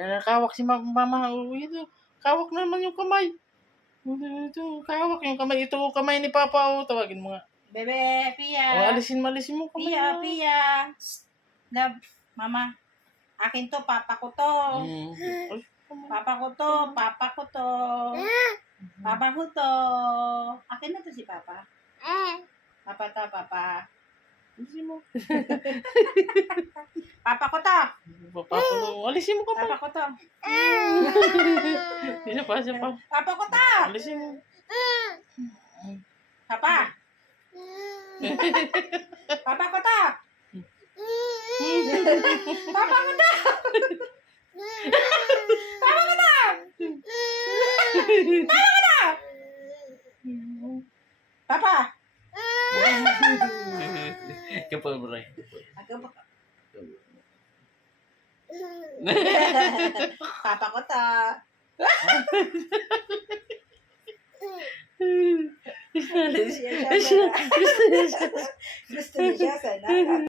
Kawak si mama. Oh, ito. Kawak naman yung kamay. Ito, kawak yung kamay. Ito, kamay ni Papa. Oh, tawagin mo nga. Bebe, Oh, Pia. alisin mo kamay Pia, mo. Pia. Shh. Love, mama. Akin to, papa ko to. Ay, Papa ko to, papa ko to. Papa ko to. Akin na to si papa. Papa to, papa. alisin mo. Papa ko to. Papa ko. Alisin mo kamay. Papa ko to. Isa pa. Papa ko to. Alisin mo. Papa. Papa ko to. Papa ko to. Papa ko to. Papa. Kapal mo rin. Ako ba? Papa ko to. Gusto niya siya sana.